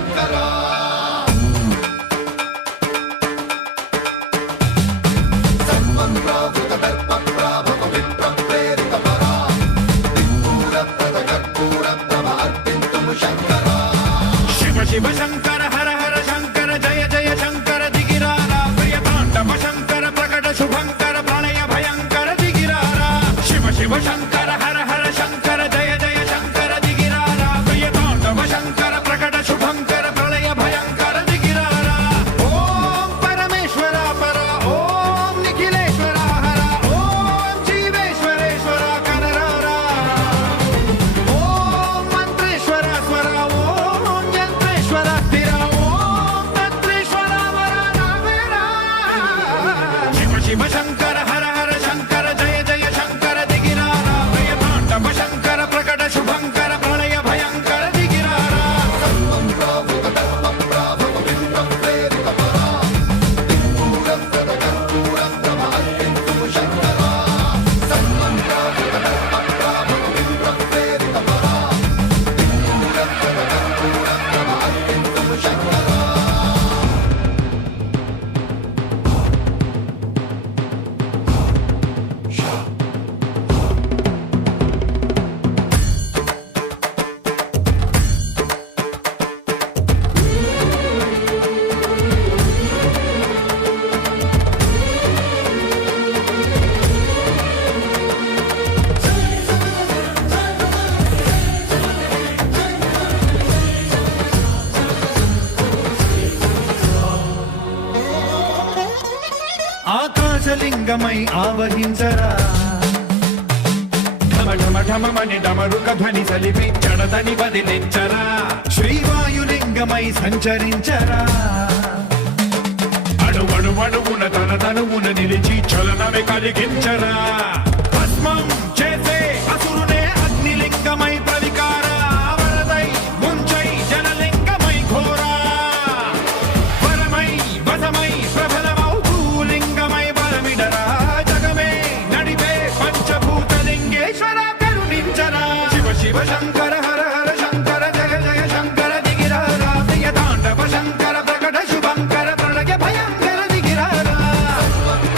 శంకరా సర్వప్రావృత దర్ప ప్రాభవ విప్ర ప్రేరిత పరా దిక్పూర ప్రద కర్పూర ప్రభ అర్పింతుము శంకరా శివ శివ శంకర హర హర శంకర జయ జయ శంకర దిగిరారా ప్రియ తాండవ శంకర ప్రకట శుభంకర ప్రళయ భయంకర దిగిరారా శివ శివ శంకర హర హర శంకర జయ జయ శంకర దిగిరారా ప్రియ తాండవ శంకర ప్రకట శుభంకర ప్రళయ భయంకర దిగిరారా ఓం పరమేశ్వర పర ఓం నిఖిలేశ్వర హర ఓం జీవేశ్వరేశ్వర కనరారా ఓం మంత్రేశ్వర స్వర ఓం యంత్రేశ్వర స్థిర ఓం తంత్రేశ్వర వర నావేరా శివ శివ శంకర హర హర శంకర జయ జయ శంకర దిగిరారా ప్రియ తాండవ శంకర ప్రకట శుభంకర ప్రళయ భయంకర దిగిరారా సర్వప్రావృత దర్ప ప్రాభవ విప్ర ప్రేరిత పరా దిక్పూర ప్రద కర్పూర ప్రభ అర్పింతుము శంకరా సర్వప్రావృత దర్ప ప్రాభవ విప్ర ప్రేరిత పరా దిక్పూర ప్రద కర్పూర ప్రభ అర్పింతుము శంకరా ఆకాశలింగమై ఆవహించరా ఢమ ఢమ ఢమమని డమరుక ధ్వని సలిపి జడదని వదిలించరా శ్రీవాయులింగమై సంచరించరా అణువణువున తన తనువున నిలిచి చలనమే కలిగించరా